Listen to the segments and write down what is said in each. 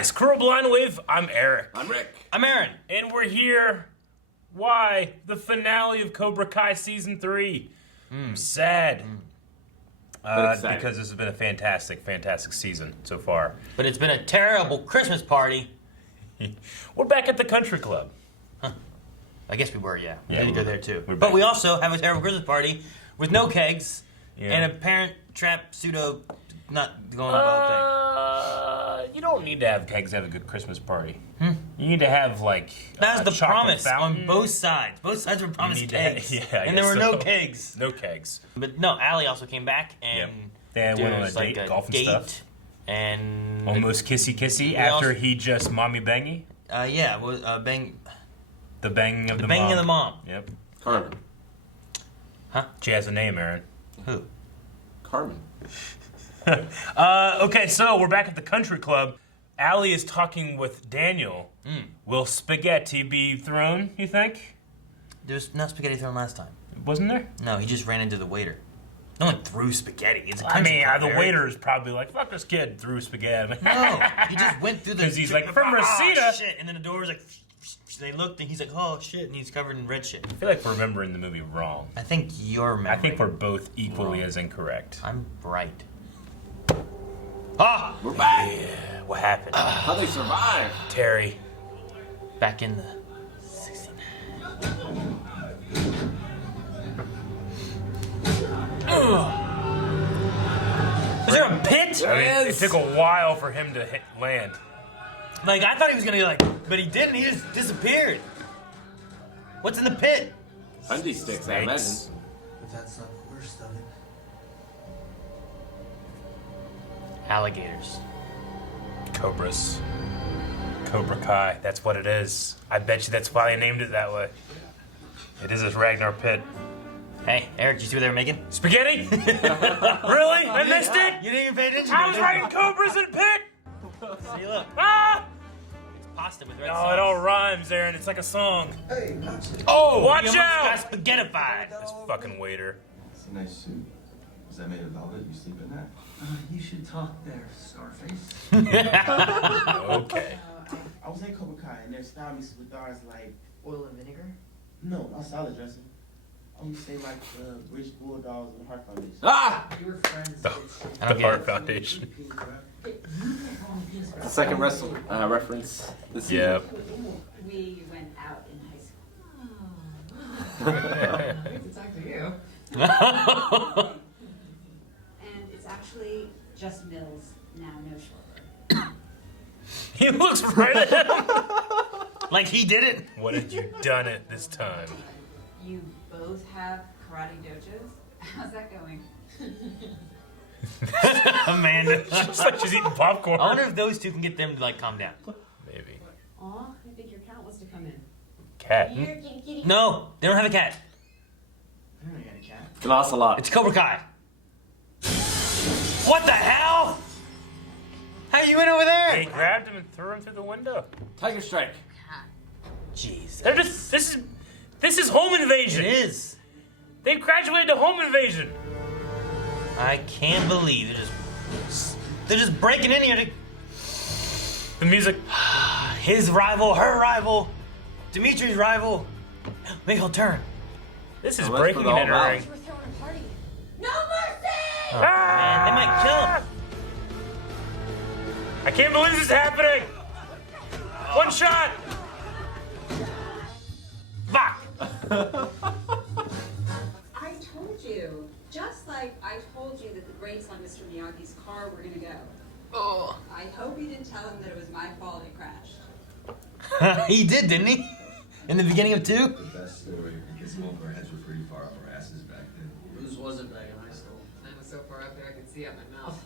guys, Curl Blind Wave, I'm Eric. I'm Rick. I'm Aaron. And we're here. Why? The finale of Cobra Kai Season 3. I'm sad. Because this has been a fantastic, fantastic season so far. But it's been a terrible Christmas party. We're back at the country club. Huh. I guess we were, yeah. We Yeah, did go there too. we're But back. we also have a terrible Christmas party with no kegs and a parent trap pseudo not going on the whole thing. You don't need to have kegs to have a good Christmas party. You need to have, like, That was the chocolate promise fountain. on both sides. Both sides were promised kegs. And there were no kegs. No kegs. But no, Allie also came back and They went on a there's date, like golf and stuff. And Almost kissy-kissy after also- he just mommy-bangy. yeah, bang. The banging of the banging mom. of the mom. Yep. Carmen. Huh? She has a name, Aaron. Who? Carmen. Okay, so we're back at the country club. Allie is talking with Daniel. Will spaghetti be thrown, you think? There was no spaghetti thrown last time. Wasn't there? No, he just ran into the waiter. No one threw spaghetti. It's a I country mean, club, the Eric. waiter is probably like, fuck this kid, threw spaghetti. No, he just went through the... Because he's like, from Rosita. Shit. And then the door was like... They looked and he's like, oh shit, and he's covered in red shit. I feel like we're remembering the movie wrong. I think you're remembering. I think we're both equally as incorrect. I'm right. Ah! We're back. Yeah, what happened? How they survive? Terry. Back in the 69. Was there a pit? I mean, it took a while for him to land. Like, I thought he was gonna like, but he didn't, he just disappeared. What's in the pit? Undie sticks, I imagine. Snakes. But that's not the worst of it. Alligators. Cobras. Cobra Kai, that's what it is. I bet you that's why they named it that way. It is a Ragnar pit. Hey, Eric, did you see what they were making? Spaghetti? Really? I missed it? You didn't even pay attention. I was writing cobras in pit! See, look. Ah! It's pasta with red No, sauce. it all rhymes, Aaron. It's like a song. Hey, watch it. Oh, He watch almost out! got spaghettified. This fucking waiter. It's a nice suit. Is that made of velvet? You sleep in that? You should talk there, Scarface. Okay. I was in Cobra Kai and their style mixes with ours like Oil and vinegar? no, not salad dressing. I would say like the Rich Bulldogs and Heart Foundation. Ah! You were friends The, with I don't the get Heart it. Foundation. The second reference this season. Yep. We went out in high school. I need to talk to you. And it's actually just Mills now, no shorter. He looks right at him. Like he did it. What had you done it this time? You both have karate dojos. How's that going? Amanda. It's like she's eating popcorn. I wonder if those two can get them to like calm down. Maybe. Aw, I think your cat wants to come in. Cat. No, they don't have a cat. I don't got a cat. An ocelot. It's Cobra Kai. What the hell? How you went over They there? grabbed him and threw him through the window. Tiger Strike. Jeez. They're just. This is home invasion. It is. They've graduated to home invasion. I can't believe they're just breaking in here to The music. his rival, her rival, Dimitri's rival. Maybe he'll turn. This is Oh, that's breaking for the and whole entering. We're throwing a party. No mercy! Oh, man, they might kill him. I can't believe this is happening. One shot. Fuck. I told you, just like I told you that the brakes on Mr. Miyagi's car were gonna go. Oh. I hope you didn't tell him that it was my fault it crashed. He did, didn't he? In the beginning of 2? The best story, because both of our heads were pretty far off our asses back then. Whose was it back in high school? I was so far up there I could see out my mouth.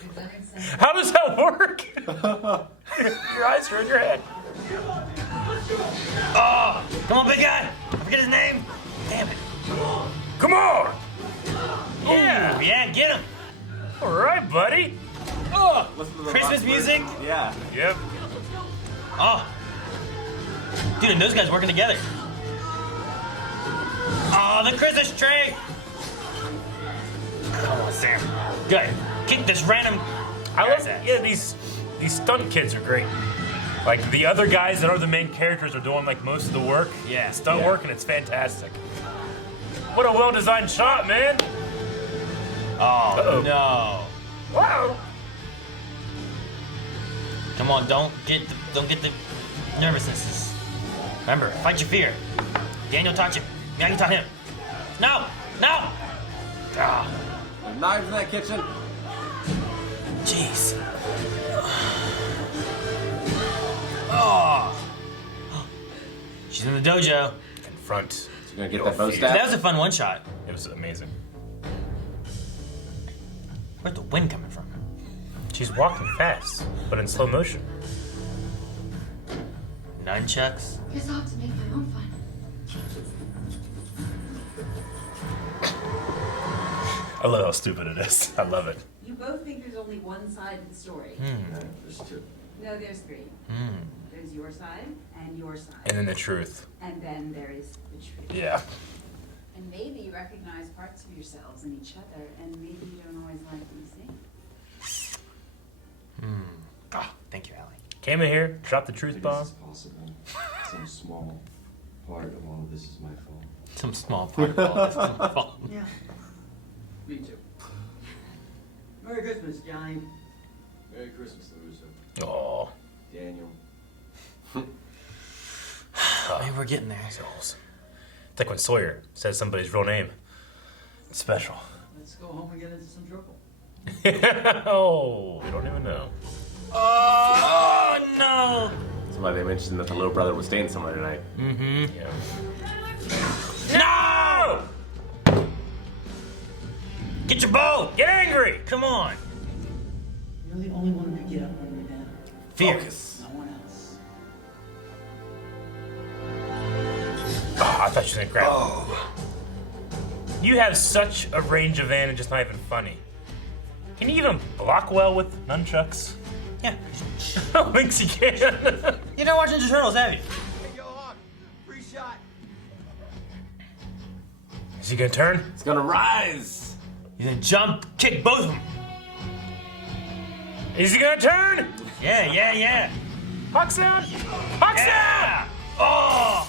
If that makes sense. How does that work? Your eyes are in your head. Oh, come on, big guy. I forget his name. Damn it. Come on. Yeah, yeah, get him. All right, buddy. Oh, Listen to the Christmas rock music. version. Yeah. Yep. Oh, dude, and those guys working together. Oh, the Christmas tree. Come on, Sam. Good. Kick this random I love, guy's ass. yeah, these stunt kids are great. Like the other guys that are the main characters are doing like most of the work. Yeah. Stunt work, and it's fantastic. What a well-designed shot, man. Oh no! Wow. Come on, don't get the nervousnesses. Remember, fight your fear. Daniel taught you. Miyagi taught him. No! No! Ah, There's knives in that kitchen. jeez. Oh. She's in the dojo. Confront. You gonna get your that bow fear. stab? That was a fun one shot. It was amazing. Where's the wind coming from? She's walking fast, but in slow motion. Nunchucks. Guess I'll have to make my own fun. I love how stupid it is. I love it. You both think there's only one side of the story. No, there's two. No, there's three. There's your side and your side. And then the truth. And then there is the truth. Yeah. And maybe you recognize parts of yourselves in each other, and maybe you don't always like them same. Oh, thank you, Allie. Came in here, dropped the I truth guess bomb. it's possible. Some small part of all of this is my fault. Some small part of all this is my fault. Yeah. Me too. Merry Christmas, Johnny. Merry Christmas, LaRusso. Oh. Daniel. Maybe we're getting there. It's like when Sawyer says somebody's real name. It's special. Let's go home and get into some trouble. Oh, we don't even know. Oh no! Somebody they mentioned that the little brother was staying somewhere tonight. Mm-hmm. Yeah. No! Get your bow! Get angry! Come on! You're the only one who can get up when you're down. Fear. Focus. No one else. Oh, I thought she was gonna grab him. You have such a range advantage, it's not even funny. Can you even block well with nunchucks? Yeah. I don't think she can. You're not watching the Turtles, have you? Is he gonna turn? It's gonna rise. He's gonna jump, kick both of them. Is he gonna turn? Yeah. Hawk sound! Hawk sound! Yeah! Oh!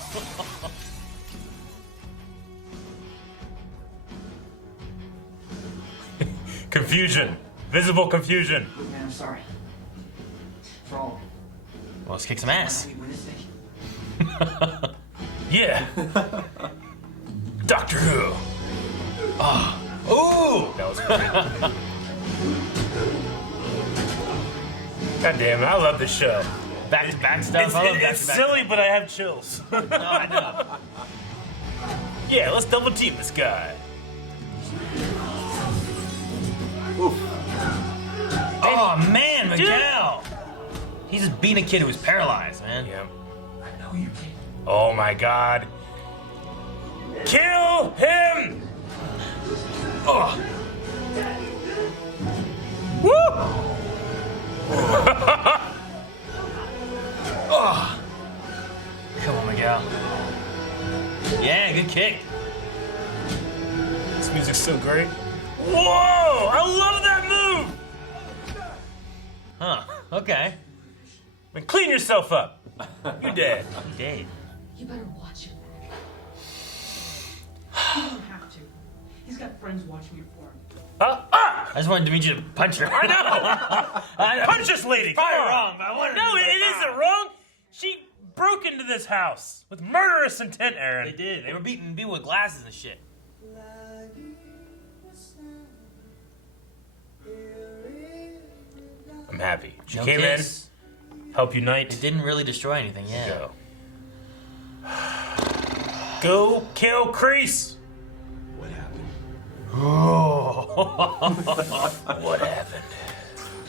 Confusion. Visible confusion. Look, man, I'm sorry. For all. Well, let's kick some ass. We win this thing. Yeah. Doctor Who. Ooh! That was great. God damn it, I love this show. Back to back stuff. It's, I love it's back-to-back silly, but I have chills. No, I know. Yeah, let's double team this guy. Oh man, Miguel! He's just beating a kid who was paralyzed, man. Yeah. I know you can. Oh my god. Kill him! Oh. Woo! Oh. Come on, Miguel. Yeah, good kick. This music's so great. Whoa! I love that move! Huh, okay. Man, clean yourself up. You dead. He did. You better watch your back. You don't have to. He's got friends watching you for him. I just wanted to meet you to punch her. I know! Punch this lady! Come Probably on. wrong, but I wanted to No, be it like, isn't wrong. She broke into this house with murderous intent, They Aaron. did. They were beating people with glasses and shit. I'm happy. She No came kiss. in, help unite. It didn't really destroy anything, yeah. Go. Go kill Kreese. What happened? What happened?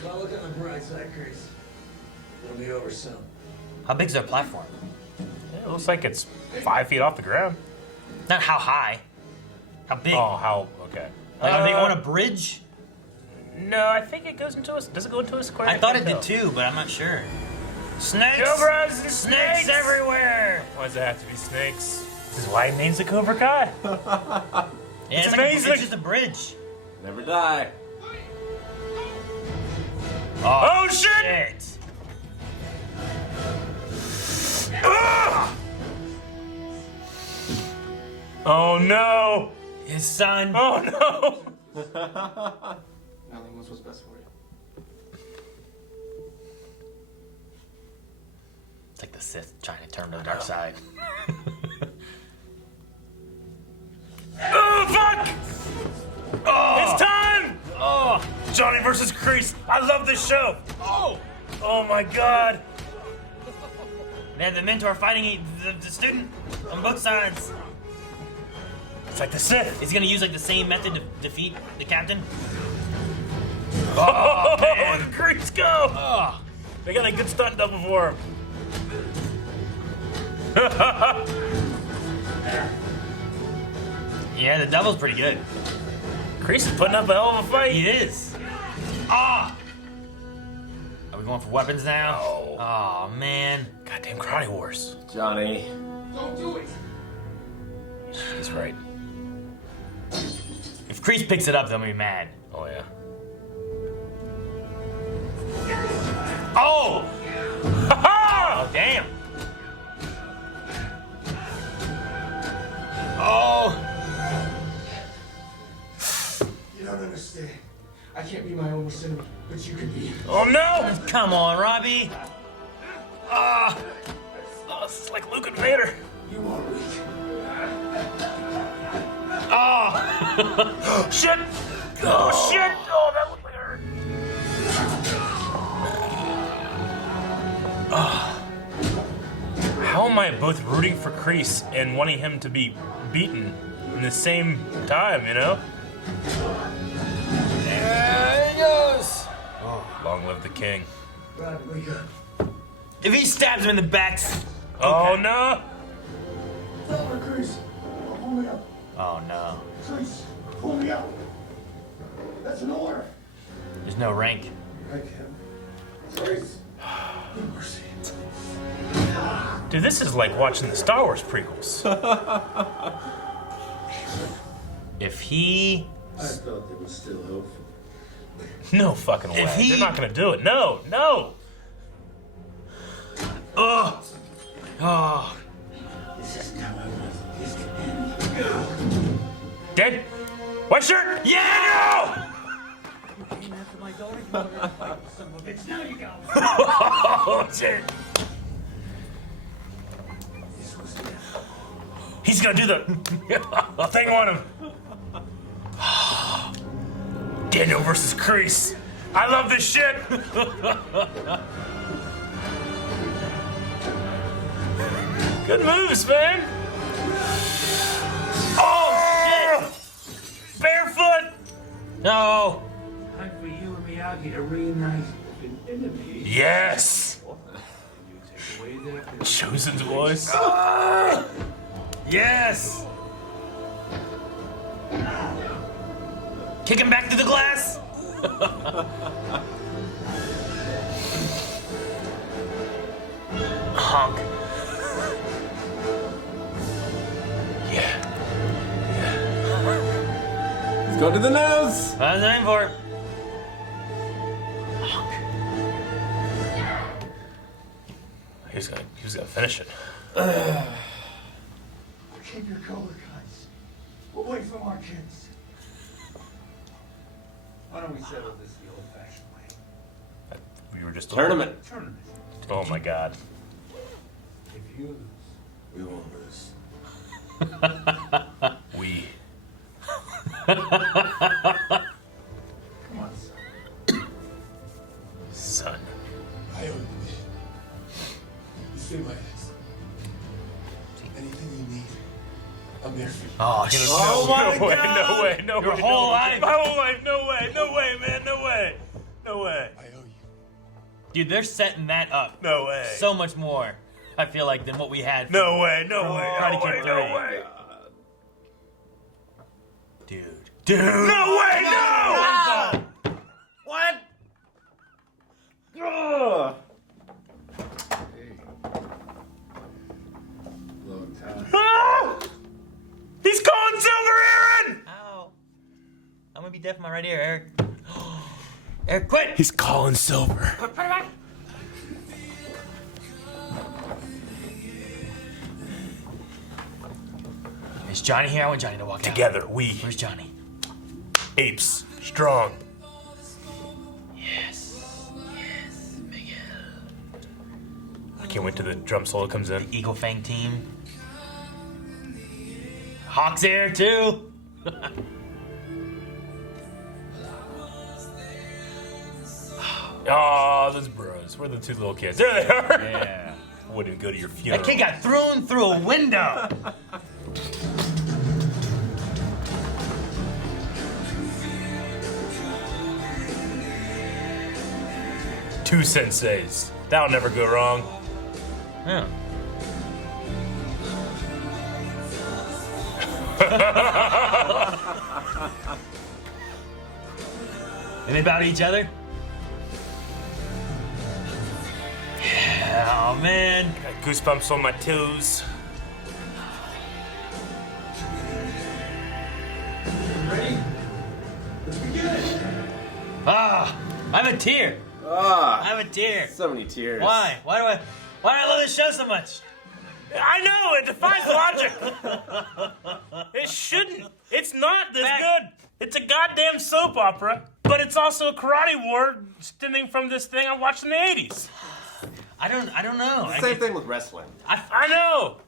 Well, look on the bright side, Chris. It'll be over soon. How big's their platform? It looks like it's 5 feet off the ground. Not how high. How big? Oh, how? Okay. Like, are they on a bridge? No, I think it goes into a. Does it go into a square? I thought it can't did tell. too, but I'm not sure. Snakes! Cobras and Snakes everywhere! Why does it have to be snakes? This is why he names it Cobra Kai. Yeah, It's like amazing. it's just a bridge. Never die. Oh, shit! Ah! Oh no! His son. Oh no! Nothing was what's best for you. It's like the Sith trying to turn to the dark side. Oh fuck! Oh! It's time! Oh! Johnny versus Kreese. I love this show. Oh! Oh my god! They have the mentor fighting the student on both sides. It's like the Sith. Is he gonna use like the same method to defeat the captain? Oh, man. Kreese, go! Oh. They got a good stunt double for him. Yeah, the double's pretty good. Kreese is putting up a hell of a fight. He is. Ah! Are we going for weapons now? No. Oh man. Goddamn Karate Wars. Johnny. Don't do it! He's right. If Kreese picks it up, they'll be mad. Oh yeah. Oh! Ha-ha! Oh damn! Oh! You don't understand. I can't be my own worst enemy, but you can be. Oh no! Come on, Robbie! Ah! Oh, this is like Luke and Vader. You are weak. Oh! Shit! Oh shit! Oh, that looked like it hurt. How am I both rooting for Kreese and wanting him to be beaten in the same time, you know? There he goes! Oh, long live the king. Robbie, wake up. If he stabs him in the back. Oh no! Tell her, Chris. Pull me up. Oh no. Chris, pull me up. That's an order. There's no rank. I can. Chris. No mercy. Dude, this is like watching the Star Wars prequels. If he. I thought there was still hope for No fucking way. If he- They're not gonna do it. No, no! Ugh! Oh. This isn't how I want this to end. Dead? White shirt? Yeah! You came after my daughter, you wanted to fight, son of a bitch. Now you go. Oh shit! This was the end. He's gonna do the thing on him. Daniel versus Kreese. I love this shit. Good moves, man. Oh shit! Barefoot. No! Time for you and me out here to reunite with an enemy. Yes. You take away their Chosen's voice. Yes! Kick him back through the glass! Honk. Yeah. Let's go to the nose. I was aiming for it. He's gonna finish it. Keep your Cobra Kais away from our kids. Why don't we settle this the old-fashioned way? We were just Tournament. Tournament. Oh my god. If you lose, we won't lose. We. come on, son. Son. I owe you. You see my ass. Anything you need, I'm there for you. Oh, shit. No, no way, no way, no Your way. whole no life. way. My whole life, no way, no way, man, no way. No way. I owe you. Dude, they're setting that up No way. so much more, I feel like, than what we had. No way, no way, Karate no Kid way, no 3. way. Dude. No way, no! What? Ugh. Long time. Ah! He's calling Silver Aaron! Ow. I'm gonna be deaf in my right ear, Eric. Eric, quit! He's calling Silver. Put it back! Is Johnny here? I want Johnny to walk out. Together, we Where's Johnny? apes strong. Yes. Yes, Miguel. I can't wait till the drum solo comes in. Eagle Fang team. Hawk's there too. Oh, those bros. Where are the two little kids? There they are. Yeah. Wouldn't go to your funeral. That kid got thrown through a window. Two senseis. That'll never go wrong. Yeah. And they bow to each other? Yeah, oh man. Got goosebumps on my toes. Ready? Let's begin. Ah, I have a tear. I Ah, have a tear. so many tears. Why? Why do I love this show so much? I know, it defies logic. It shouldn't. It's not this good. It's a goddamn soap opera, but it's also a karate war stemming from this thing I watched in the 80s. I don't know. Same thing with wrestling. I know.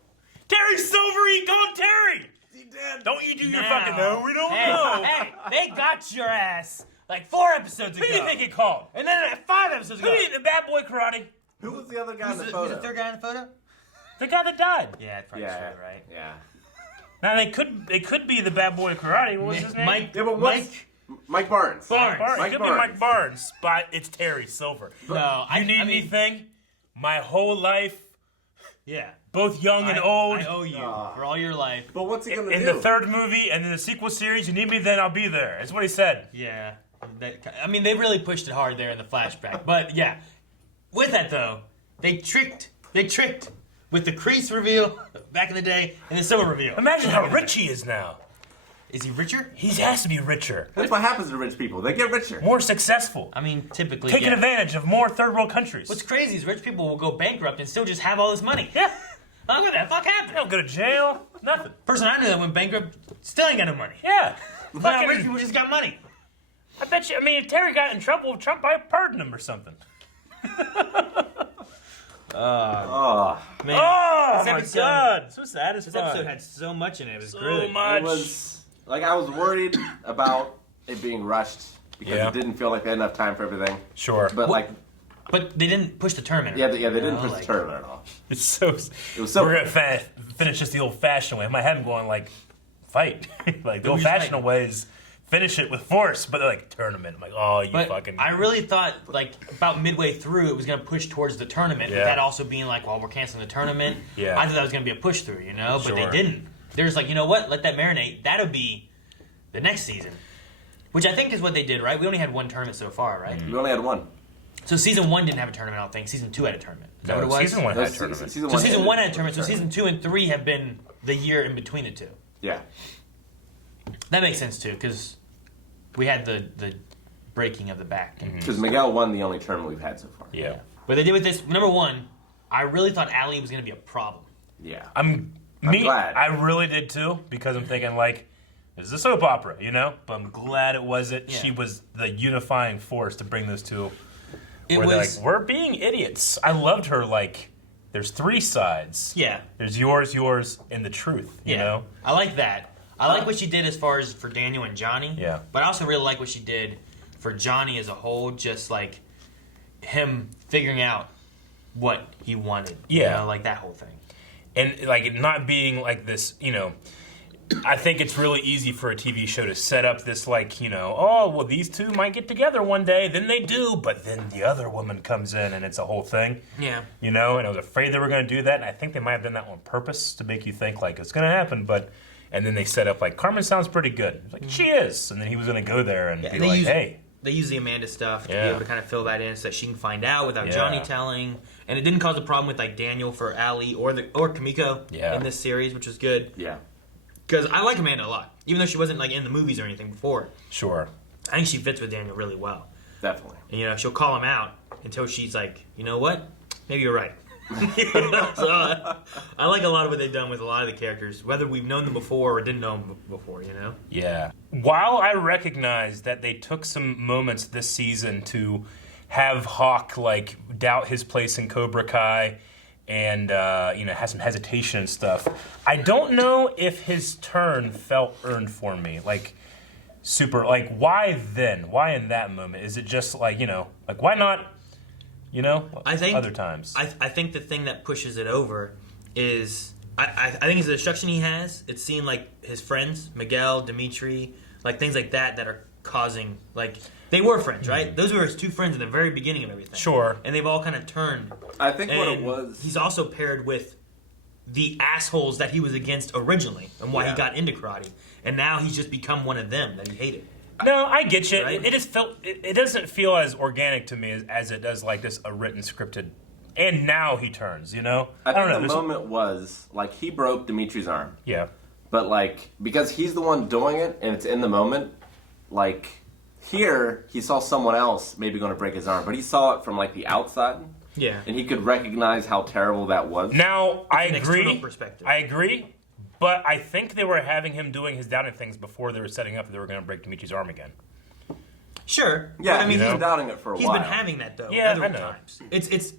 Terry Silver, he called Terry. He did. Don't you do your Now. fucking no, we don't Hey, know. hey, they got your ass like 4 episodes ago. Who do you think he called? And then 5 episodes Who ago. do you think, the bad boy karate? Who was the other guy in the Who's photo? the third guy in the photo? The guy that died. Yeah, that's probably Yeah, true, right? Yeah. Now they could be the bad boy karate. What was his name? Mike, Yeah, but Mike. Mike Barnes. Barnes. It could be Barnes. Mike Barnes, but it's Terry Silver. No, You need anything? My whole life, Yeah. both young and old. I owe you for all your life. But what's he gonna In do? the third movie and in the sequel series, you need me, then I'll be there. That's what he said. Yeah. I mean, they really pushed it hard there in the flashback. But yeah, with that though, they tricked with the Kreese reveal back in the day and the Silver reveal. Imagine how rich he is now. Is he richer? He has to be richer, That's what happens to rich people. They get richer. more successful, I mean, typically. taking yeah. advantage of more third world countries. What's crazy is rich people will go bankrupt and still just have all this money. Yeah, How could that fuck they happen? don't go to jail, nothing. Person I knew that went bankrupt still ain't got no money. Yeah. Now rich Fucking, people just got money. I bet you, if Terry got in trouble, Trump might pardon him or something. Oh, Man, Oh, this my episode- God. So satisfying. This episode had so much in it. It was so great. much. it was like I was worried about it being rushed because Yeah. it didn't feel like they had enough time for everything. Sure. But like, But they didn't push the tournament. yeah, they You didn't know, push like- the tournament at all. It's so. It was so. We're gonna finish this the old-fashioned way. In my head, I'm going like, fight. Like the Who's old-fashioned fighting? way is finish it with force, but they're like tournament. I'm like, oh, you But fucking. I really thought, like, about midway through, it was going to push towards the tournament. Yeah. With that also being like, well, we're canceling the tournament. Yeah. I thought that was going to be a push through, you know? But Sure. they didn't. They're just like, you know what? Let that marinate. That'll be the next season. Which I think is what they did, right? We only had one tournament so far, right? We only had one. So season 1 didn't have a tournament, I don't think. Season 2 had a tournament. Is that No, what it was? season 1 No, had se- tournament. season So season 1 had a ended tournament. So with season 2 and 3 have been the year in between the two. Yeah. That makes sense, too, because we had the breaking of the back. Because Miguel won the only tournament we've had so far. Yeah. But they did with this, number one, I really thought Allie was going to be a problem. Yeah. I'm glad. I really did too, because I'm thinking like, this is a soap opera, you know? But I'm glad it wasn't. Yeah. She was the unifying force to bring those two. It Where they're was, like, we're being idiots. I loved her. Like, there's 3 sides. yeah, There's yours, and the truth. You yeah. know? I like that. I like what she did as far as for Daniel and Johnny. Yeah. But I also really like what she did for Johnny as a whole, just like him figuring out what he wanted. You Yeah. know, like that whole thing. And like it not being like this, you know. I think it's really easy for a TV show to set up this like, you know, oh well, these two might get together one day. Then they do, but then the other woman comes in, and it's a whole thing. Yeah. You know, and I was afraid they were going to do that, and I think they might have done that on purpose to make you think like it's going to happen. But and then they set up like Carmen sounds pretty good. It's like she is, and then he was going to go there and be like, hey. They use the Amanda stuff to Yeah. be able to kind of fill that in so that she can find out without Yeah. Johnny telling. And it didn't cause a problem with like Daniel for Allie or Kamiko Yeah. in this series, which was good. Yeah. Because I like Amanda a lot, even though she wasn't like in the movies or anything before. Sure. I think she fits with Daniel really well. Definitely. And, you know, she'll call him out until she's like, you know what? Maybe you're right. So I like a lot of what they've done with a lot of the characters, whether we've known them before or didn't know them before, you know? Yeah. While I recognize that they took some moments this season to have Hawk, like, doubt his place in Cobra Kai and, you know, have some hesitation and stuff, I don't know if his turn felt earned for me. Like, super, like, why then? Why in that moment? Is it just, like, you know, like, why not... You know, I think other times. I think the thing that pushes it over is I think it's the destruction he has. It's seeing like his friends, Miguel, Dimitri, like things like that are causing like they were friends, right? Those were his two friends in the very beginning of everything. Sure. And they've all kind of turned. I think what it was. He's also paired with the assholes that he was against originally and why he got into karate, and now he's just become one of them that he hated. No, I get you. Right? It just felt. It doesn't feel as organic to me as it does like this a written scripted. And now he turns. You know. I don't think know. the moment was like he broke Dimitri's arm. Yeah. But like because he's the one doing it and it's in the moment, like here he saw someone else maybe going to break his arm, but he saw it from like the outside. Yeah. And he could recognize how terrible that was. Now I an agree. external perspective. I agree. But I think they were having him doing his doubting things before they were setting up that they were going to break Dimitri's arm again. Sure. Yeah, but, I mean, he's been doubting it for a he's while. been having that though. Yeah, other I know. times. It's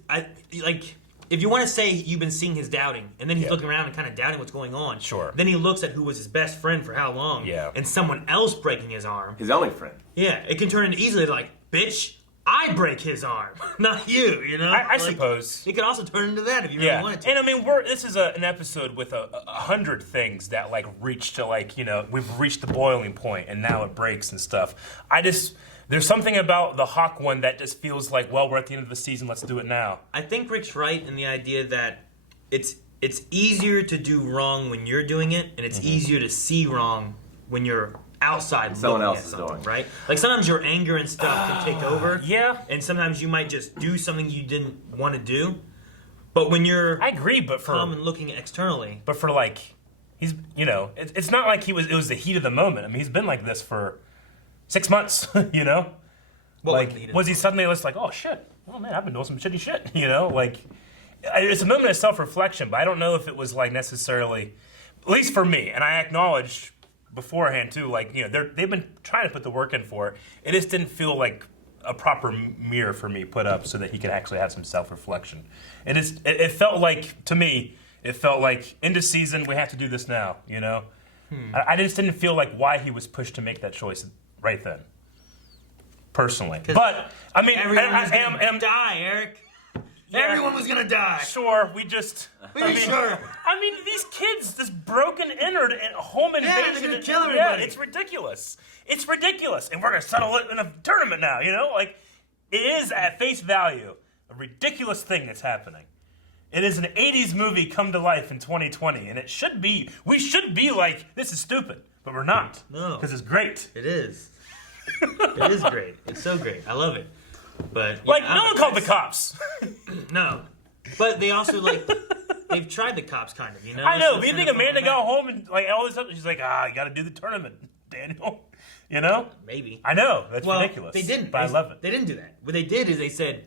like if you want to say you've been seeing his doubting, and then he's looking around and kind of doubting what's going on. Sure. Then he looks at who was his best friend for how long. Yeah. And someone else breaking his arm. His only friend. Yeah, it can turn into easily like, bitch, I break his arm, not you. You know. I Like, suppose. it could also turn into that if you really wanted to. And I mean, this is an episode with 100 things that like reach to like, you know, we've reached the boiling point and now it breaks and stuff. There's something about the Hawk one that just feels like, well, we're at the end of the season, let's do it now. I think Rick's right in the idea that it's easier to do wrong when you're doing it, and it's easier to see wrong when you're outside Someone looking else at is something, doing. right? Like sometimes your anger and stuff can take over. Yeah. And sometimes you might just do something you didn't want to do. But when you're I agree, but for calm and looking externally, like, he's, you know, it's not like it was the heat of the moment. I mean, he's been like this for 6 months, you know? Like, was he suddenly just like, oh shit, oh man, I've been doing some shitty shit, you know? Like, it's a moment of self-reflection, but I don't know if it was like necessarily, at least for me, and I acknowledge beforehand too, like, you know, they've been trying to put the work in for it. It just didn't feel like a proper mirror for me put up so that he could actually have some self-reflection. It felt like, to me, it felt like, end of season, we have to do this now, you know? I just didn't feel like why he was pushed to make that choice right then, personally. But, I mean, everyone was I gonna die, Eric. Yeah. Everyone was gonna die. Sure, we just... Sure. I mean, these kids, this broken, inner home invasion... they're gonna kill everybody. Yeah, it's ridiculous. It's ridiculous. And we're gonna settle it in a tournament now, you know? Like, it is, at face value, a ridiculous thing that's happening. It is an 80s movie come to life in 2020, and it should be... We should be like, this is stupid, but we're not. No. Because it's great. It is. It is great. It's so great. I love it. But Like, no one called the cops. No. But they also, like, they've tried the cops, kind of, you know? I know, So but you it's think kind of Amanda back. got home and, like, all this stuff, she's like, you gotta do the tournament, Daniel. You know? Maybe. I know, that's Well, ridiculous. they didn't. But I love it. They didn't do that. What they did is they said,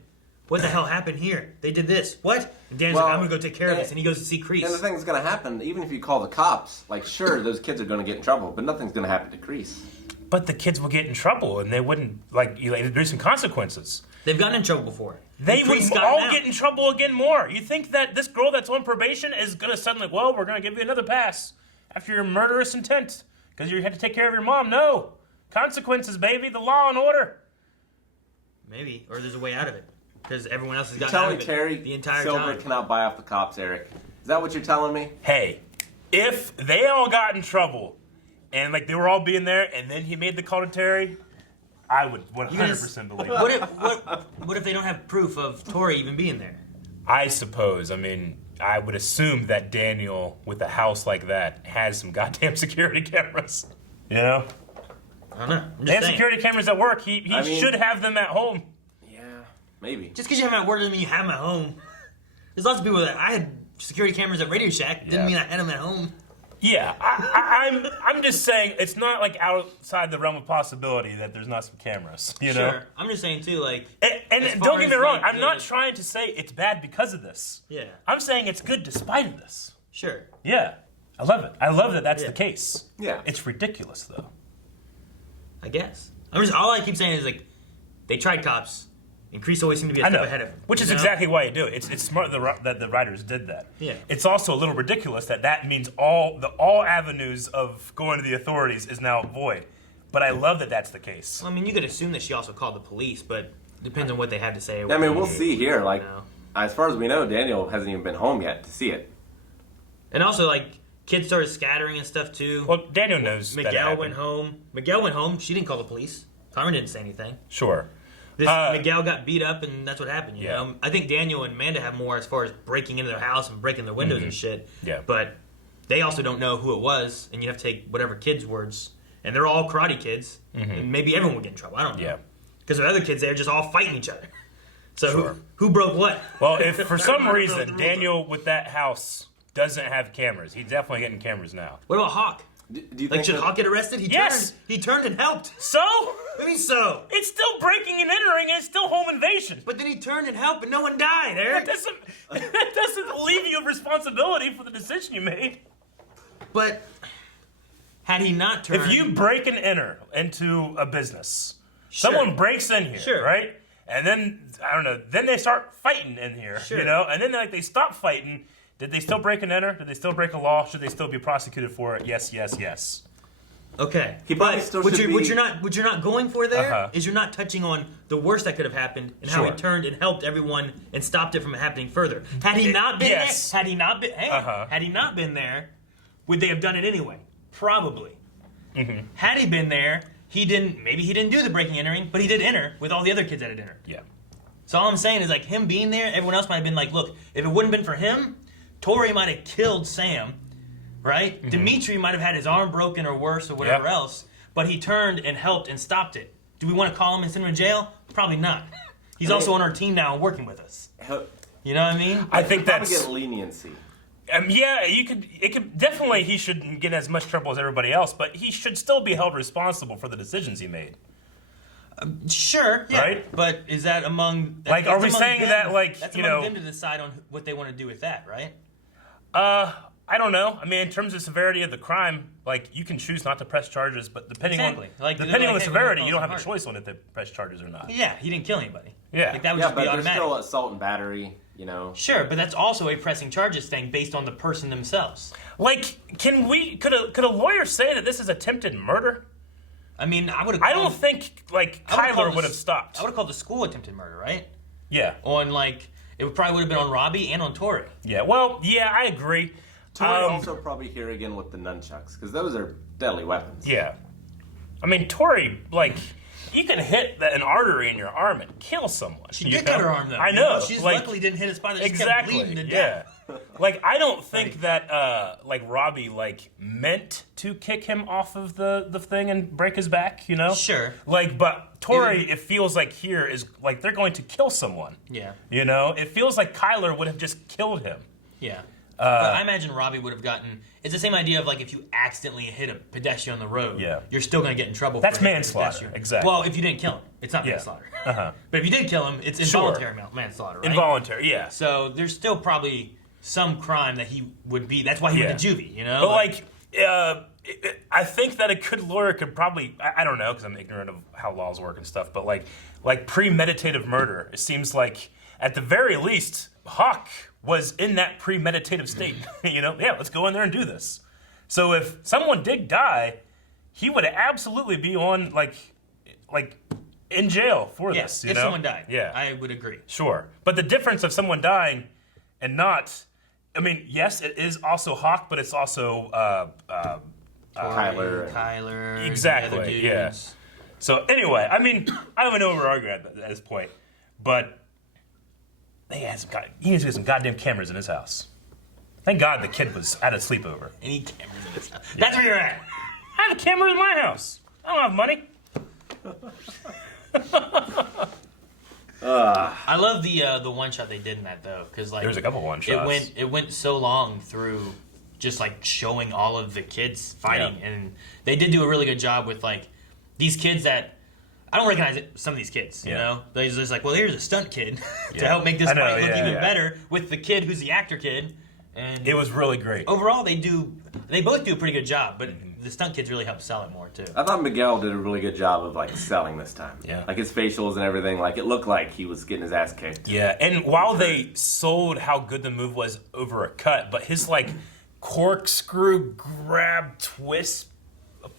what the hell happened here? They did this. What? And Dan's like, I'm going to go take care of this. And he goes to see Kreese. And the thing that's going to happen, even if you call the cops, like, sure, those kids are going to get in trouble, but nothing's going to happen to Kreese. But the kids will get in trouble, and they wouldn't, like, there's some consequences. They've gotten in trouble before. They And would Kreese got all out. get in trouble again more. You think that this girl that's on probation is going to suddenly, well, we're going to give you another pass after your murderous intent because you had to take care of your mom? No. Consequences, baby. The law and order. Maybe. Or there's a way out of it. Because everyone else has gotten Tell out me of it Terry the entire Silver time. cannot buy off the cops, Eric. Is that what you're telling me? Hey, if they all got in trouble and, like, they were all being there and then he made the call to Terry, I would 100% believe it. What if they don't have proof of Tori even being there? I suppose. I mean, I would assume that Daniel, with a house like that, has some goddamn security cameras. You know? I don't know. I'm They just have saying. security cameras at work. He I mean- should have them at home. Yeah, maybe. Just because you have them at work doesn't mean you have them at home. There's lots of people that I had security cameras at Radio Shack. Didn't Yeah. mean I had them at home. Yeah, I'm just saying it's not like outside the realm of possibility that there's not some cameras, you know? Sure. I'm just saying too, like. And don't get me wrong, I'm not trying to say it's bad because of this. Yeah. I'm saying it's good despite of this. Sure. Yeah, I love it. I love that that's Yeah. the case. Yeah. It's ridiculous though. I guess. All I keep saying is like, they tried cops. And Kreese always seemed to be a I step know, ahead of him. which is you know? exactly why you do it. It's smart that the writers did that. Yeah. It's also a little ridiculous that means all avenues of going to the authorities is now void. But I love that that's the case. Well, I mean, you could assume that she also called the police, but depends on what they have to say. I mean, we'll see here. Like, You know? as far as we know, Daniel hasn't even been home yet to see it. And also, like, kids started scattering and stuff too. Well, Daniel knows that Miguel happened. went home. Miguel went home. She didn't call the police. Carmen didn't say anything. Sure. Miguel got beat up, and that's what happened. You Yeah. know, I think Daniel and Amanda have more as far as breaking into their house and breaking their windows and shit. Yeah. But they also don't know who it was, and you have to take whatever kids' words, and they're all karate kids, and maybe everyone would get in trouble. I don't know. Yeah. Because there are other kids there just all fighting each other. So Sure. who broke what? Well, if for some Who broke the reason rules? Daniel with that house doesn't have cameras, he's definitely getting cameras now. What about Hawk? Do you Like, think should that- Hawk get arrested? Yes! He turned and helped. So? What do you mean so? It's still breaking and entering, and it's still home invasion. But then he turned and helped, and no one died, Eric. That doesn't leave you of responsibility for the decision you made. But had he not turned... If you break and enter into a business, Sure. someone breaks in here, Sure. right? And then, I don't know, then they start fighting in here, Sure. you know? And then they stop fighting. Did they still break and enter? Did they still break a law? Should they still be prosecuted for it? Yes, yes, yes. Okay, He probably but still what should you're, be- what you're not going for there is Uh-huh. you're not touching on the worst that could have happened and how he Sure. turned and helped everyone and stopped it from happening further. Had he not been Yes. there, had he not been there, would they have done it anyway? Probably. Had he been there, maybe he didn't do the breaking and entering, but he did enter with all the other kids that had entered. Yeah. So all I'm saying is like him being there, everyone else might have been like, look, if it wouldn't have been for him, Tori might have killed Sam, right? Dimitri might have had his arm broken or worse or whatever Yep. else, but he turned and helped and stopped it. Do we want to call him and send him in jail? Probably not. He's also on our team now and working with us. You know what I mean? I think Probably that's... get leniency. Yeah, definitely he shouldn't get as much trouble as everybody else, but he should still be held responsible for the decisions he made. Sure, yeah. Right? But is that among... Like, that's are we among saying them- that, like, that's you among know- them to decide on what they want to do with that, right? I don't know. I mean, in terms of severity of the crime, like, you can choose not to press charges, but depending Exactly. Like, on they're the like, hey, severity, we're you don't gonna have a call choice on if they press charges or not. Yeah, he didn't kill anybody. Yeah. Like, that would Yeah, just but be there's automatic. still assault and battery, you know. Sure, but that's also a pressing charges thing based on the person themselves. Like, could a lawyer say that this is attempted murder? I mean, I would have. I don't think, like, Kyler would have stopped. I would have called the school attempted murder, right? Yeah. On like, it probably would have been on Robbie and on Tori. Yeah, well, yeah, I agree. Tori also probably here again with the nunchucks, because those are deadly weapons. Yeah. I mean, Tori, like, you can hit an artery in your arm and kill someone. She you did know? cut her arm though. I You know. She like, luckily didn't hit a spot that just exactly. kept bleeding to Yeah. death. Like, I don't think that, like, Robbie, like, meant to kick him off of the thing and break his back, you know? Sure. Like, but Tori, it feels like here is, like, they're going to kill someone. Yeah. You know? It feels like Kyler would have just killed him. Yeah. But I imagine Robbie would have gotten. It's the same idea of like if you accidentally hit a pedestrian on the road, Yeah. you're still going to get in trouble. That's for hitting a manslaughter, pedestrian. exactly. Well, if you didn't kill him, it's not Yeah. manslaughter. Uh-huh. But if you did kill him, it's Sure. involuntary manslaughter, right? Involuntary, yeah. So there's still probably some crime that he would be. That's why he went to juvie, you know. But I think that a good lawyer could probably, I don't know, because I'm ignorant of how laws work and stuff, but like premeditative murder, it seems like at the very least, Hawk was in that premeditative state. You know, yeah, let's go in there and do this. So if someone did die, he would absolutely be on like in jail for this. You if know? someone died, yeah, I would agree. Sure. But the difference of someone dying and not, I mean, yes, it is also Hawk, but it's also Kyler. Exactly, the other dudes. yeah. So anyway, I mean, I don't even know where we're arguing at this point, but he needs to get some goddamn cameras in his house. Thank God the kid was at a sleepover. Any cameras in his house. That's where you're at. I have a camera in my house. I don't have money. I love the one shot they did in that though, because like There's a couple one shots. It went so long through just like showing all of the kids fighting, and they did do a really good job with like these kids that I don't recognize some of these kids. You know, they're just like, well, here's a stunt kid to help make this fight look even better with the kid who's the actor kid, and it was really great. Overall, they both do a pretty good job, but the stunt kids really help sell it more too. I thought Miguel did a really good job of like selling this time. Yeah, like his facials and everything. Like it looked like he was getting his ass kicked. Yeah, and while they sold how good the move was over a cut, but his like corkscrew grab twist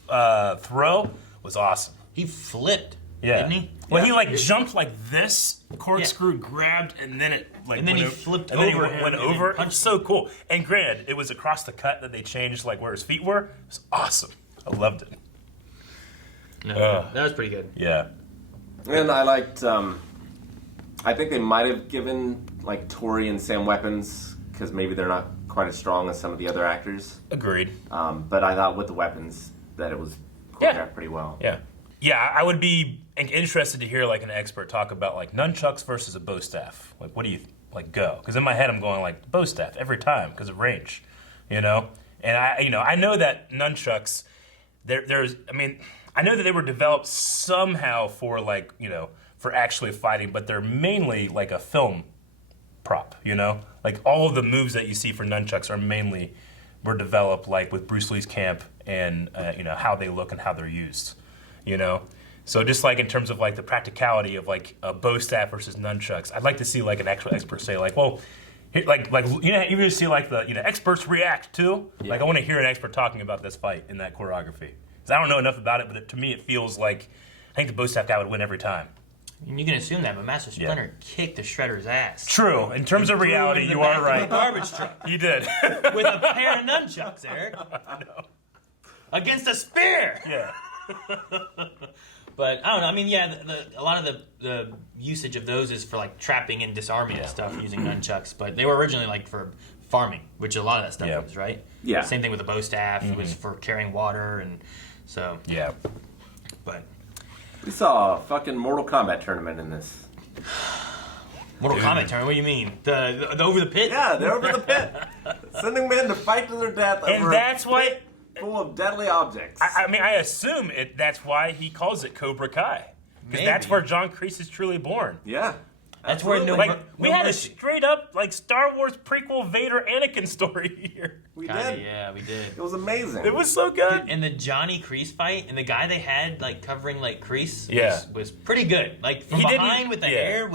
throw was awesome. He flipped. Yeah. Didn't he? Well, he like jumped like this, corkscrew grabbed, and then it like and then went he flipped and then over he him went and over. then It was so cool. And granted, it was across the cut that they changed like where his feet were. It was awesome. I loved it. No, that was pretty good. Yeah. And I liked. I think they might have given like Tori and Sam weapons because maybe they're not quite as strong as some of the other actors. Agreed. But I thought with the weapons that it was choreographed pretty well. Yeah. Yeah, I would be interested to hear like an expert talk about like nunchucks versus a bow staff. Like, what do you like go? Because in my head, I'm going like bow staff every time because of range, you know. And I know that nunchucks, I know that they were developed somehow for like for actually fighting, but they're mainly like a film prop, you know. Like all of the moves that you see for nunchucks were developed like with Bruce Lee's camp and how they look and how they're used. So just like in terms of like the practicality of like a bow staff versus nunchucks, I'd like to see like an actual expert say like, well, you just see like the experts react too. Yeah. Like I want to hear an expert talking about this fight in that choreography because I don't know enough about it, but to me it feels like I think the bow staff guy would win every time. And you can assume that, but Master Splinter kicked the Shredder's ass. True. In terms of reality, you are right. Garbage truck. You did with a pair of nunchucks, Eric. I know. Against a spear. Yeah. But I don't know. I mean, yeah, a lot of the usage of those is for like trapping and disarming and stuff using nunchucks. But they were originally like for farming, which a lot of that stuff was, right? Yeah. Same thing with the bow staff. It was for carrying water, and so yeah. But we saw a fucking Mortal Kombat tournament in this. Mortal Kombat tournament? What do you mean? The over the pit? Yeah, they're over the pit, sending men to fight to their death. And that's why. Full of deadly objects. I assume that's why he calls it Cobra Kai. Because that's where John Kreese is truly born. Yeah. That's where we had a straight up like Star Wars prequel Vader Anakin story here. We did. Yeah, we did. It was amazing. It was so good. And the Johnny Kreese fight, and the guy they had like covering like Kreese was pretty good. Like from behind with the hair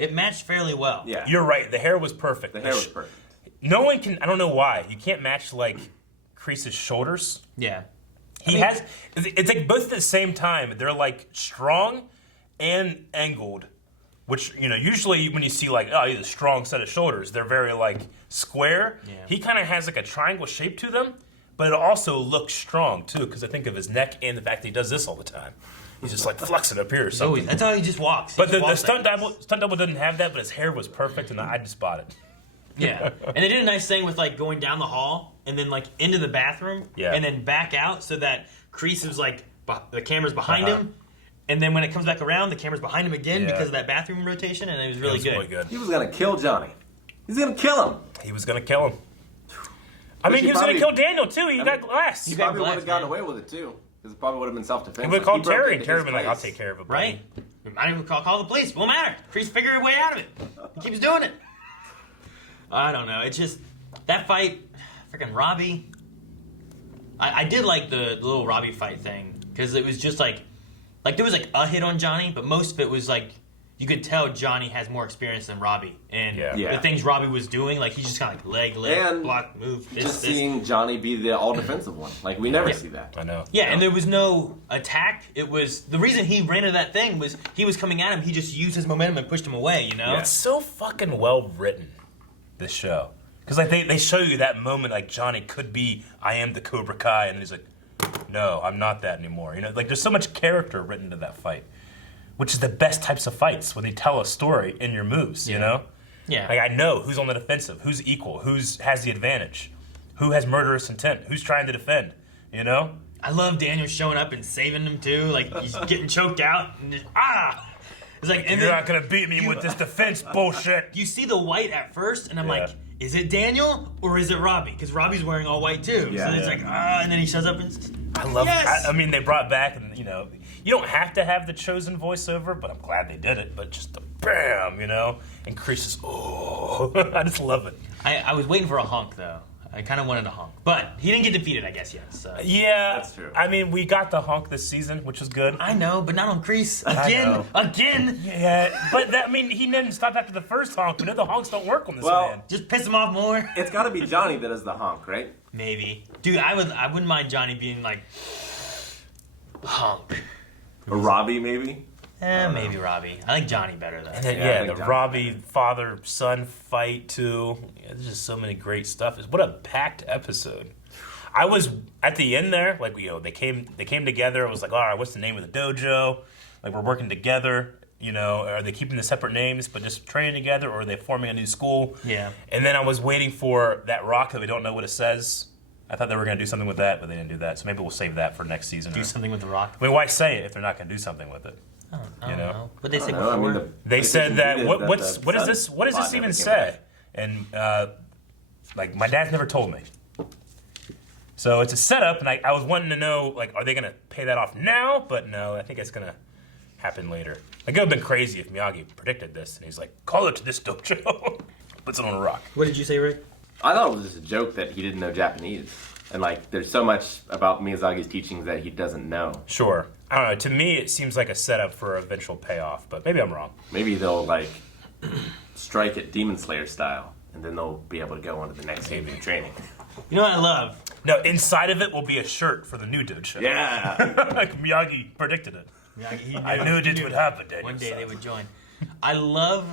it matched fairly well. Yeah. You're right. The hair was perfect. The hair was perfect. No one can. I don't know why you can't match like Kreese's shoulders. Yeah. It's like both at the same time. They're like strong and angled, which, usually when you see like, oh, he has a strong set of shoulders, they're very like square. Yeah. He kind of has like a triangle shape to them, but it also looks strong too, because I think of his neck and the fact that he does this all the time. He's just like flexing up here or something. That's how he just walks. But the stunt double didn't have that, but his hair was perfect, and I just bought it. Yeah. And they did a nice thing with like going down the hall and then like into the bathroom and then back out so that Kreese was like the camera's behind him, and then when it comes back around the camera's behind him again because of that bathroom rotation, and it was really good. He was gonna kill Johnny. He's gonna kill him. He was gonna kill him. I mean, he was gonna kill Daniel too. He got glass. He probably would have gotten away with it too, because it probably would have been self-defense. He would have called Terry, and Terry would have been like, "I'll take care of it." Right? We might even call the police. Won't matter. Kreese figure a way out of it. He keeps doing it. I don't know. It's just that fight, freaking Robbie. I did like the little Robbie fight thing because it was just like there was like a hit on Johnny, but most of it was like you could tell Johnny has more experience than Robbie, and the things Robbie was doing, like he's just kind of like leg, block, move. Just seeing Johnny be the all defensive one, like we never see that. I know. Yeah, and there was no attack. It was the reason he ran into that thing was he was coming at him. He just used his momentum and pushed him away. Yeah. It's so fucking well written. This show, because like they show you that moment like Johnny could be I am the Cobra Kai, and he's like, no, I'm not that anymore. Like there's so much character written into that fight, which is the best types of fights when they tell a story in your moves. Yeah. Like I know who's on the defensive, who's equal, who's has the advantage, who has murderous intent, who's trying to defend. I love Daniel showing up and saving him too. Like he's getting choked out and just It's like, and you're not gonna beat me with this defense bullshit. You see the white at first, and I'm like, is it Daniel or is it Robbie? Because Robbie's wearing all white too. Yeah, so it's yeah. like, and then he shows up and it's, I love. Yes! I mean, they brought back, and you know, you don't have to have the Chosen voiceover, but I'm glad they did it. But just the bam, you know, increases. Oh, I just love it. I was waiting for a honk though. I kind of wanted a honk, but he didn't get defeated, I guess, yet. So. Yeah, That's true. I mean, we got the honk this season, which was good. I know, but not on Kreese. know. Again. Yeah, but that, I mean, he didn't stop after the first honk. We know the honks don't work on this Well- man. Just piss him off more. It's got to be Johnny that is the honk, right? Maybe. Dude, I wouldn't mind Johnny being like, honk. Or Robbie, maybe? Maybe Robbie. I like Johnny better though. And then, Yeah, I yeah, think the John's Robbie father-son fight too. Yeah, there's just so many great stuff. What a packed episode. I was at the end there, like, you know, they came together. It was like, all right, what's the name of the dojo? Like, we're working together. You know, are they keeping the separate names but just training together, or are they forming a new school? Yeah. And then I was waiting for that rock that we don't know what it says. I thought they were going to do something with that, but they didn't do that. So maybe we'll save that for next season. Do something with the rock. I mean, why say it if they're not going to do something with it? I don't You know? know. What they say I don't know, before? They said that what does the this sun even never came say? back. And like my dad's never told me. So it's a setup, and I was wanting to know, like, are they gonna pay that off now? But no, I think it's gonna happen later. Like, it would have been crazy if Miyagi predicted this, and he's like, call it to this dojo, puts it on a rock. What did you say, Rick? I thought it was just a joke that he didn't know Japanese. And, like, there's so much about Miyazaki's teachings that he doesn't know. Sure. I don't know. To me, it seems like a setup for eventual payoff, but maybe I'm wrong. Maybe they'll, like, strike it Demon Slayer style, and then they'll be able to go on to the next stage of training. You know what I love? No, inside of it will be a shirt for the new dojo. Yeah! Like Miyagi predicted it. I knew this would happen, Daniel. One day they would join. I love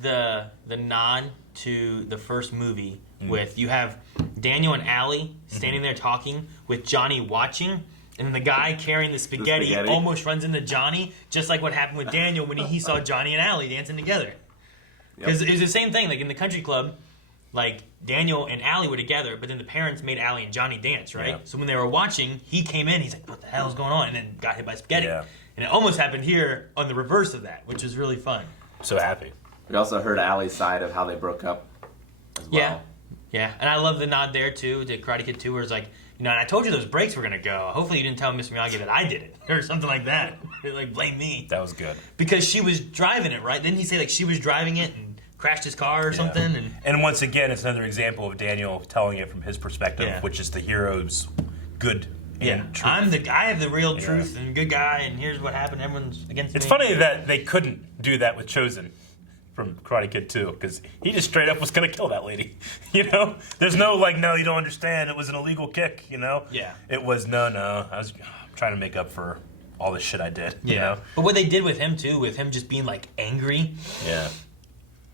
the nod to the first movie with you have Daniel and Allie standing there talking with Johnny watching, and then the guy carrying the spaghetti almost runs into Johnny, just like what happened with Daniel when he saw Johnny and Allie dancing together. Because it was the same thing, like in the country club, like Daniel and Allie were together, but then the parents made Allie and Johnny dance, right? Yeah. So when they were watching, he came in, he's like, what the hell is going on? And then got hit by spaghetti. Yeah. And it almost happened here on the reverse of that, which was really fun. So happy. We also heard Allie's side of how they broke up as well. Yeah. Yeah, and I love the nod there, too, to Karate Kid 2, where it's like, you know, and I told you those breaks were going to go. Hopefully you didn't tell Mr. Miyagi that I did it, or something like that. Like, blame me. That was good. Because she was driving it, right? Didn't he say, like, she was driving it and crashed his car or something? And once again, it's another example of Daniel telling it from his perspective, Yeah. which is the hero's good and truth. I have the real truth and good guy, and here's what happened. Everyone's against It's me. funny that they couldn't do that with Chosen from Karate Kid 2, because he just straight up was going to kill that lady. You know? There's no, like, no, you don't understand. It was an illegal kick, you know? Yeah. It was, no. I was trying to make up for all the shit I did, you know? But what they did with him, too, with him just being, like, angry. Yeah.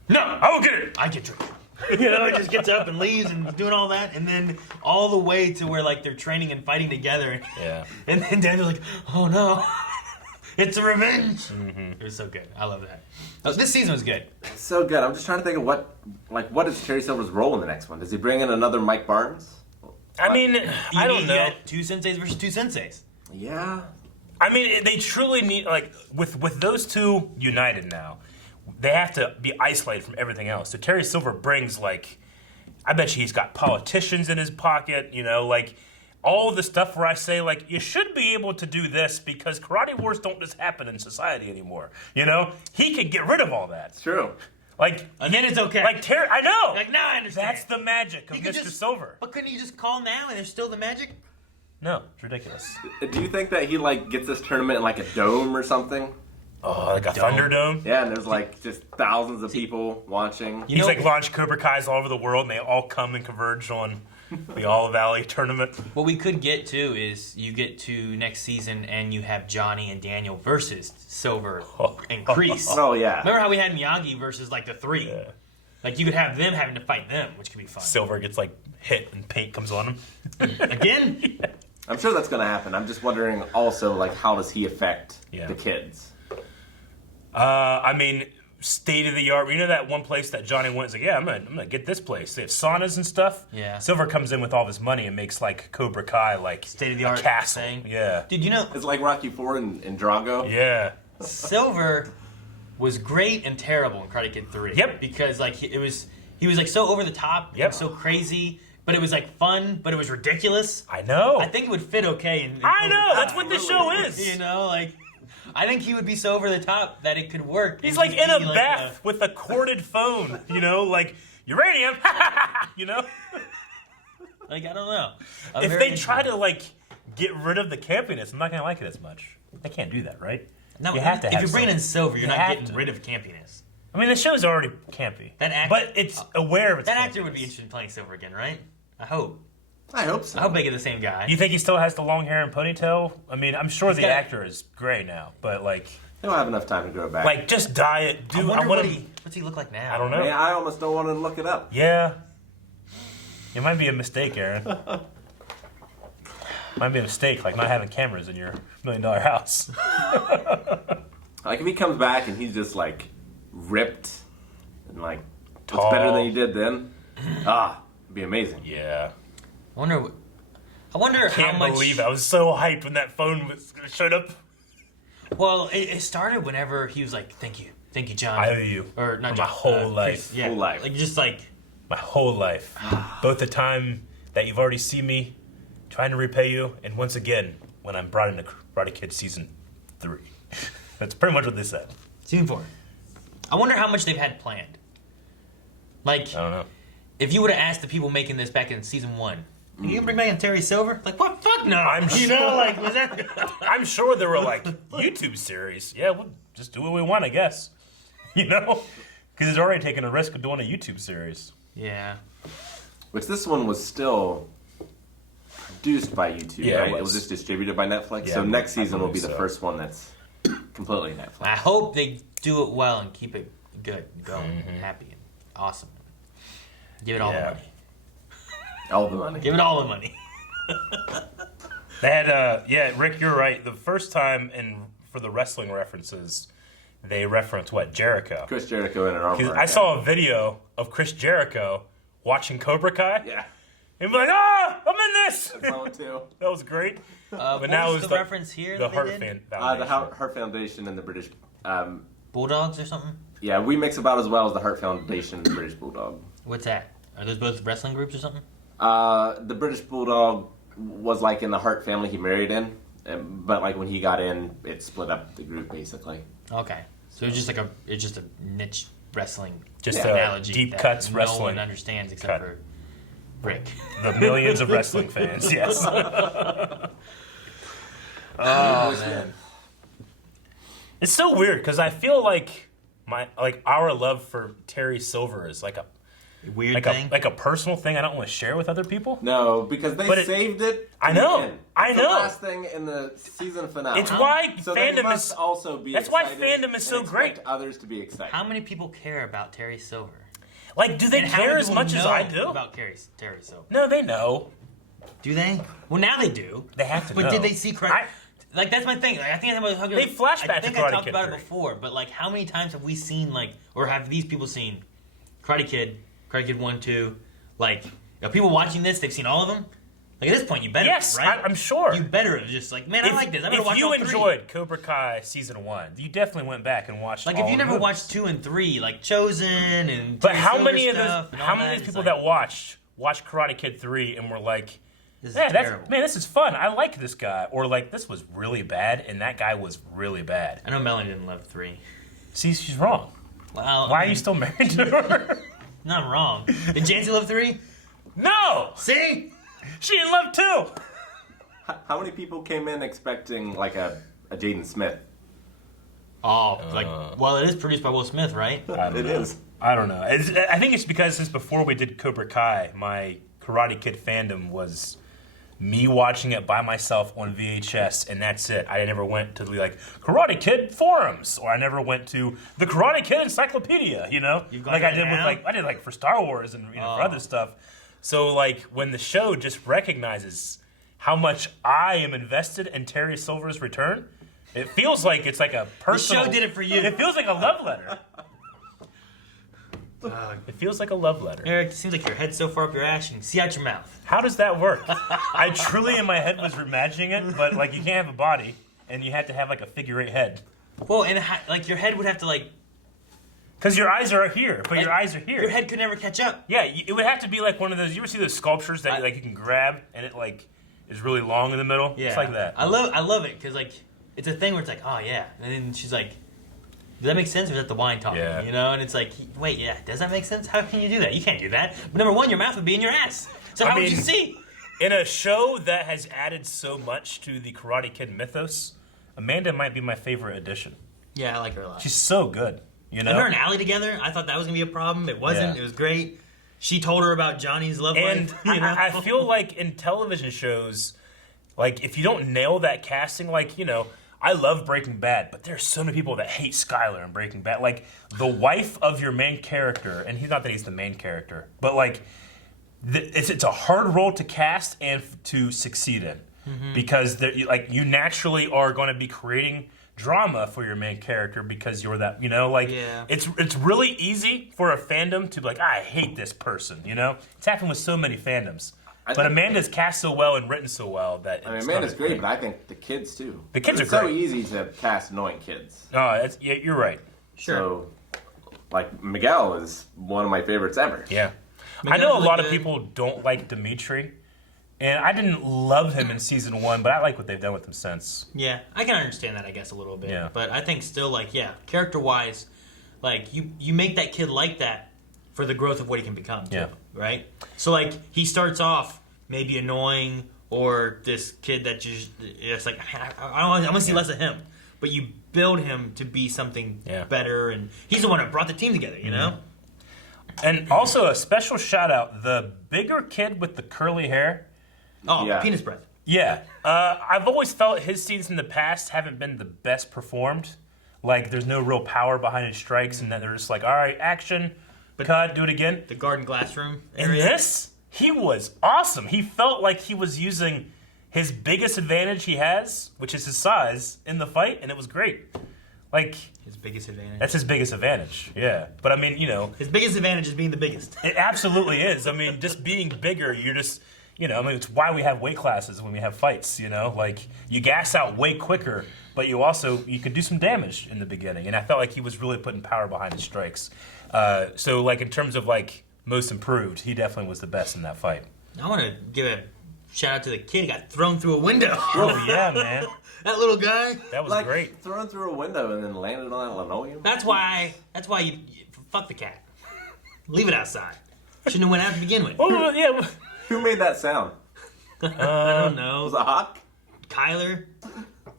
No, I will get it. I can drink. You know, he just gets up and leaves and doing all that, and then all the way to where, like, they're training and fighting together. Yeah. And then Daniel's like, oh, no. It's a revenge. Mm-hmm. It was so good. I love that. This season was good. So good. I'm just trying to think of what is Terry Silver's role in the next one? Does he bring in another Mike Barnes? I mean, I don't know. You got two senseis versus two senseis. Yeah. I mean, they truly need, like, with those two united now, they have to be isolated from everything else. So Terry Silver brings, like, I bet you he's got politicians in his pocket, you know, like, all the stuff where I say, like, you should be able to do this because karate wars don't just happen in society anymore, you know? He could get rid of all that. It's true. Like, And then it's okay. like Terry, I know. Like, now I understand. That's the magic of You could Mr. just- Silver. But couldn't you just call now and there's still the magic? No, it's ridiculous. Do you think that he, like, gets this tournament in, like, a dome or something? Oh, like a Thunderdome? Yeah, and there's, like, just thousands of people watching. He's like launched Cobra Kai's all over the world, and they all come and converge on the Olive Valley tournament. What we could get to is you get to next season and you have Johnny and Daniel versus Silver and Kreese. Oh, yeah. Remember how we had Miyagi versus like the three? Yeah. Like you could have them having to fight them, which could be fun. Silver gets like hit and paint comes on him. Again? I'm sure that's going to happen. I'm just wondering also, like, how does he affect the kids? I mean, state of the art. You know that one place that Johnny went? Is like, yeah, I'm gonna get this place. They have saunas and stuff. Yeah. Silver comes in with all this money and makes like Cobra Kai like State of the art castle. thing. Yeah. Dude, you know, It's like Rocky IV and Drago. Yeah. Silver was great and terrible in Karate Kid 3. Yep. Because like it was He was like so over the top, Yep. and so crazy, but it was like fun, but it was ridiculous. I know. I think it would fit okay. In I Cobra know. Kai. That's what this show is. You know, like I think he would be so over the top that it could work. He's and like just in be a like bath with a corded phone. You know, like uranium. You know. Like I don't know. If they try to like get rid of the campiness, I'm not gonna like it as much. They can't do that, right? No, you have to. If have you're bringing in Silver, you're You not have getting to. rid of campiness. I mean, the show's already campy. That actor, but it's aware of its That actor campiness. would be interested in playing Silver again, right? I hope. I hope so. I hope they get the same guy. You think he still has the long hair and ponytail? I mean, I'm sure the got- actor is gray now, but like, He'll have enough time to grow back. like just dye it. I Dude, wonder want what's he look like now? I don't know. Man, I almost don't want to look it up. Yeah, it might be a mistake, Aaron. Might be a mistake, like not having cameras in your $1 million house. Like if he comes back and he's just like ripped and like Tall. it's better than he did then. It'd be amazing. Yeah. I wonder how Can't much. believe it. I was so hyped when that phone showed up. Well, it started whenever he was like, "Thank you, John." I owe you or not for John, my whole Chris. life. Yeah, Whole life. like just like My whole life. Both the time that you've already seen me trying to repay you, and once again when I'm brought into Karate Kid season 3. That's pretty much what they said. season 4. I wonder how much they've had planned. Like, I don't know. if you would have asked the people making this back in season 1, you can bring back in Terry Silver? Like, what? Fuck no. I'm you sure- know, like, was that? I'm sure there were like YouTube series. Yeah, we'll just do what we want, I guess. You know? Because he's already taken a risk of doing a YouTube series. Yeah. Which this one was still produced by YouTube, Yeah, it right? It was. was just distributed by Netflix. Yeah, so next I season will be believe the so. first one that's completely Netflix. I hope they do it well and keep it good, going, Mm-hmm. happy, and awesome. Give it all the Yeah. money. All the money. Give it all the money. They had, yeah, Rick, you're right. The first time, for the wrestling references, they referenced what? Jericho. Chris Jericho in an armor. 'Cause I saw a video of Chris Jericho watching Cobra Kai. Yeah. And be like, I'm in this! I saw it too. That was great. What now was it's the reference here The that Heart they did? Foundation. The Hart Foundation and the British. Bulldogs or something? Yeah, we mix about as well as the Hart Foundation and the British Bulldog. What's that? Are those both wrestling groups or something? The British Bulldog was like in the Hart family he married in, but like when he got in, it split up the group basically. Okay. So it's just a niche wrestling Just analogy deep that cuts no wrestling. one understands except Cut. for Rick. The millions of wrestling fans, yes. Oh, man. It's so weird, because I feel like our love for Terry Silver is like a Weird thing. like a personal thing I don't want to share with other people. No, because they But it- saved it. To I know. the end. I It's know. The last thing in the season finale. It's why so they fandom must is also be. that's why excited fandom is and so expect great. Others to be excited. How many people care about Terry Silver? like. Do they And how care many as people much as know I do? about Terry Silver? No, they know. Do they? Well, now they do. They have to But know. did they see Karate? Like that's my thing. Like, I think They flash back I think to I Karate talked Kid about 3. it before, but like, how many times have we seen or have these people seen Karate Kid 1, 2? Like, are people watching this? They've seen all of them. Like at this point, you better. Yes, right? I'm sure. You better have just like, man, I like this. I'm gonna if watch you all 3. enjoyed Cobra Kai season 1, you definitely went back and watched. Like all if you the never movies. watched 2 and 3, like Chosen and But Terry how Silver many of stuff those? and all How many of it's those people like, that watched Karate Kid 3 and were like, This is "Yeah, terrible. this is fun. I like this guy," or like, "This was really bad," and that guy was really bad. I know Melanie didn't love 3. See, she's wrong. Well, Why are you still married to her? Not wrong. Did Jancy love 3? No, See? she in love too. How many people came in expecting like a Jaden Smith? Oh, well, it is produced by Will Smith, right? It is. I don't know. I think it's because since before we did Cobra Kai, my Karate Kid fandom was me watching it by myself on VHS, and that's it. I never went to the Karate Kid forums, or I never went to the Karate Kid encyclopedia. You know, You've gone like I there did now? with I did for Star Wars and for other stuff. So when the show just recognizes how much I am invested in Terry Silver's return, it feels like it's like a personal. show did it for you. It feels like a love letter. It feels like a love letter. Eric, it seems like your head's so far up your ass, you can see out your mouth. How does that work? I truly in my head was imagining it, but you can't have a body, and you had to have a figure 8 head. Well, and your head would have to Because your eyes are here, but your eyes are here. Your head could never catch up. Yeah, it would have to be like one of those. You ever see those sculptures that like you can grab and it like is really long in the middle? Yeah, It's like that. I love it because like it's a thing where it's like, oh yeah, and then she's like, does that make sense? Or is that the wine talking? Yeah. You know, and it's like, wait, yeah, does that make sense? How can you do that? You can't do that. But number one, your mouth would be in your ass. So how would you see? In a show that has added so much to the Karate Kid mythos, Amanda might be my favorite addition. Yeah, I like her a lot. She's so good. You know, And her and Allie together, I thought that was gonna be a problem. It wasn't. Yeah. It was great. She told her about Johnny's love and life. You know? I feel like in television shows, like if you don't nail that casting, like I love Breaking Bad, but there's so many people that hate Skyler in Breaking Bad. Like the wife of your main character, and he's not that he's the main character, but like it's a hard role to cast and to succeed in because you naturally are going to be creating drama for your main character because you're that, it's really easy for a fandom to be like, I hate this person, It's happened with so many fandoms. But Amanda's cast so well and written so well that Amanda's great, but I think the kids too. The kids are so great. easy to cast annoying kids. Oh, you're right. Sure. So, like Miguel is one of my favorites ever. Yeah. I know a lot of people don't like Dimitri. And I didn't love him in season 1, but I like what they've done with him since. Yeah, I can understand that, I guess, a little bit. Yeah. But I think still, character-wise, you make that kid like that for the growth of what he can become, too, right? So, he starts off maybe annoying or this kid that it's like, I want to see less of him. But you build him to be something better, and he's the one that brought the team together, you know? And also a special shout-out, the bigger kid with the curly hair. Oh, penis breath. Yeah. I've always felt his scenes in the past haven't been the best performed. Like, there's no real power behind his strikes, and then they're just like, all right, action, cut, do it again. The garden glass room In area. this, he was awesome. He felt like he was using his biggest advantage he has, which is his size, in the fight, and it was great. Like, his biggest advantage. That's his biggest advantage, yeah. But, I mean, his biggest advantage is being the biggest. It absolutely is. I mean, just being bigger, you're just... it's why we have weight classes when we have fights, Like, you gas out way quicker, but you can do some damage in the beginning. And I felt like he was really putting power behind his strikes. So, in terms of, most improved, he definitely was the best in that fight. I want to give a shout out to the kid who got thrown through a window. Oh, yeah, man. That little guy. That was great. Thrown through a window and then landed on that linoleum. That's why you fuck the cat. Leave it outside. Shouldn't have went out to begin with. Oh, yeah. Who made that sound? I don't know. Was it Hawk? Kyler?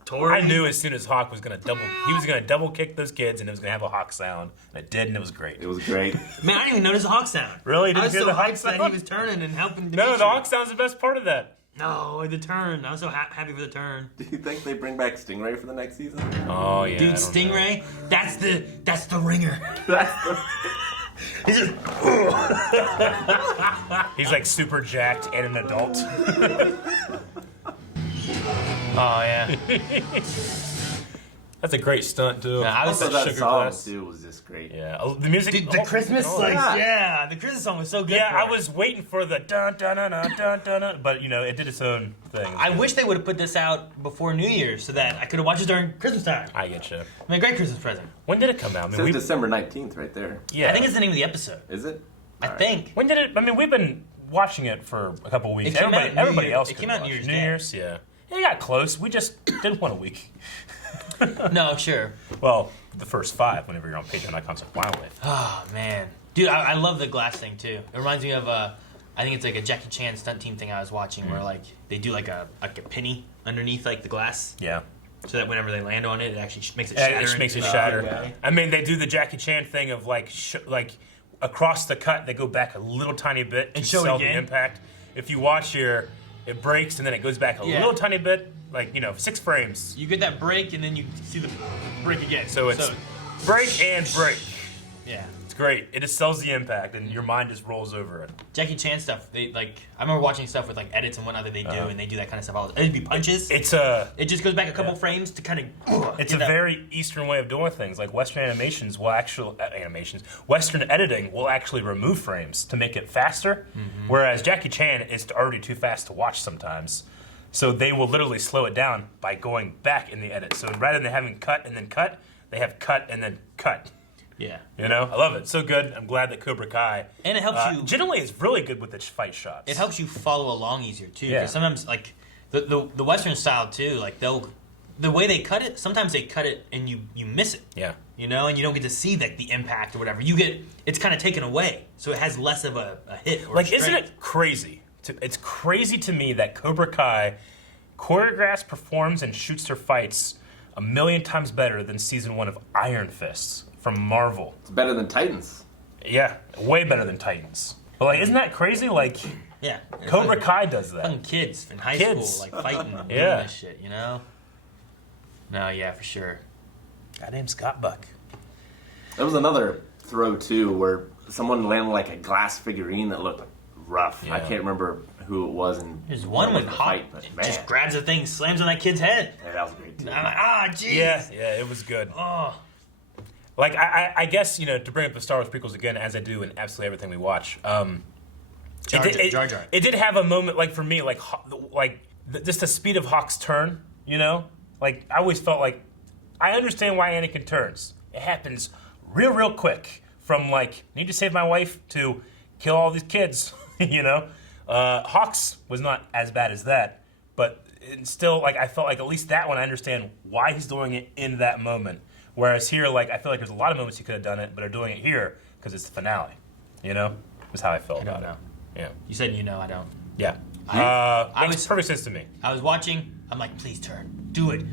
Tori? I knew as soon as Hawk was going to double kick those kids and it was going to have a Hawk sound. And it did, and it was great. It was great. Man, I didn't even notice the Hawk sound. Really? I was so the Hawk hyped sound? that he was turning and helping No, the Hawk sound's the best part of that. No, the turn. I was so happy for the turn. Do you think they bring back Stingray for the next season? Oh, yeah. Dude, Stingray, that's the ringer. He's just... He's like super jacked and an adult. Oh, yeah. That's a great stunt, too. Yeah, I was Also, that sugar song, glass. too, was just great. Yeah, the music. Dude, the Christmas, the Christmas song was so good. Yeah, for I it. was waiting for the dun dun dun dun dun dun, dun but it did its own thing. I wish they would have put this out before New Year's so that I could have watched it during Christmas time. I get you. I mean, great Christmas present. When did it come out? It says December 19th right there. Yeah, I think it's the name of the episode. Is it? I think. When did it? I mean, we've been watching it for a couple weeks. It came out Everybody New else. Year's. It could came out watch New Year's New Day. Year's, yeah. It got close. We just did one a week. No, sure. Well, the first 5 whenever you're on Patreon.com/Wildlife. Oh, man. Dude, I love the glass thing, too. It reminds me of, I think it's like a Jackie Chan stunt team thing I was watching where, they do like a penny underneath, the glass. Yeah. So that whenever they land on it, it actually makes it shatter. It makes it into the shatter. guy. I mean, they do the Jackie Chan thing of across the cut, they go back a little tiny bit to And show it sell the again? impact. If you watch here, it breaks and then it goes back a little tiny bit, 6 frames. You get that break, and then you see the break again. So it's break and break. Yeah. It's great. It just sells the impact, and your mind just rolls over it. Jackie Chan stuff, I remember watching stuff with edits and whatnot that they do, and they do that kind of stuff. It'd be punches. It just goes back a couple frames to kind of. It's a very Eastern way of doing things. Like Western animations will Western editing will actually remove frames to make it faster, whereas Jackie Chan is already too fast to watch sometimes. So they will literally slow it down by going back in the edit. So rather than having cut and then cut, they have cut and then cut. Yeah. You know, I love it. So good. I'm glad that Cobra Kai. And it helps you. Generally, is really good with the fight shots. It helps you follow along easier too. Yeah. Because sometimes, like the Western style too, like the way they cut it. Sometimes they cut it and you miss it. Yeah. You know, and you don't get to see like the impact or whatever. It's kind of taken away, so it has less of a hit. Or Like, isn't strength. it crazy? It's crazy to me that Cobra Kai choreographs, performs, and shoots her fights 1,000,000 times better than season 1 of Iron Fist from Marvel. It's better than Titans. Yeah, way better than Titans. But like, isn't that crazy? Like, Yeah. Cobra Kai does that. Fucking kids in high Kids. school, like fighting and Yeah. doing this shit, you know? No, yeah, for sure. Goddamn Scott Buck. There was another throw too where someone landed like a glass figurine that looked rough. Yeah. I can't remember who it was. And There's one with with the Hawk fight, but man, just grabs the thing, slams on that kid's head. yeah, that was great too. I'm like, jeez. Yeah, it was good. Oh. Like, I guess, you know, to bring up the Star Wars prequels again, as I do in absolutely everything we watch, Jar Jar. it did have a moment, like, for me, just the speed of Hawk's turn, you know? Like, I always felt like, I understand why Anakin turns. It happens real quick. From, like, need to save my wife to kill all these kids, you know? Hawk's was not as bad as that, but still, like, I felt like at least that one, I understand why he's doing it in that moment. Whereas here, like, I feel like there's a lot of moments he could have done it, but are doing it here because it's the finale, you know? That's how I felt I about don't know. it. Yeah. You said you know, I don't. Yeah. I Makes was- perfect sense to me. I was watching. I'm like, please turn. Do it.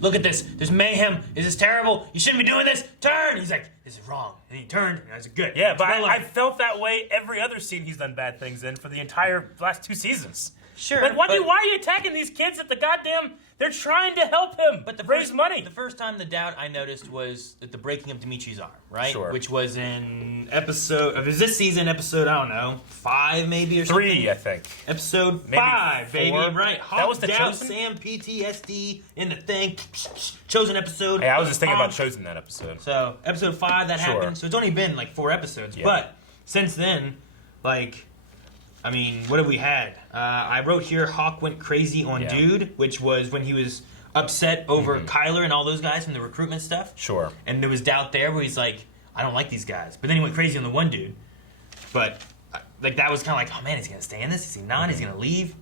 Look at this. There's mayhem. Is this terrible? You shouldn't be doing this. Turn. He's like, this is wrong. And he turned. And I was like, good. Yeah, but Well I done. felt that way every other scene he's done bad things in for the entire last 2 seasons. Sure. Like, why but- are you attacking these kids at the goddamn... They're trying to help him, But the raise first, money. The first time the doubt I noticed was at the breaking of Dimitri's arm, right? Sure. Which was in was this season episode, I don't know, 5 maybe or something? 3, I think. Episode Maybe 5, 4. baby, right. That was the Doubt, Chosen? Sam, PTSD, in the thing. Chosen episode. Hey, I was just thinking about Chosen that episode. So, episode 5, that Sure. happened. So it's only been like 4 episodes. Yeah. But since then, like, I mean, what have we had? I wrote here, Hawk went crazy on Yeah. Dude, which was when he was upset over Kyler and all those guys from the recruitment stuff. Sure. And there was doubt there where he's like, I don't like these guys. But then he went crazy on the one dude. But, like, that was kind of like, oh man, is he going to stay in this? Is he not? Is he going to leave?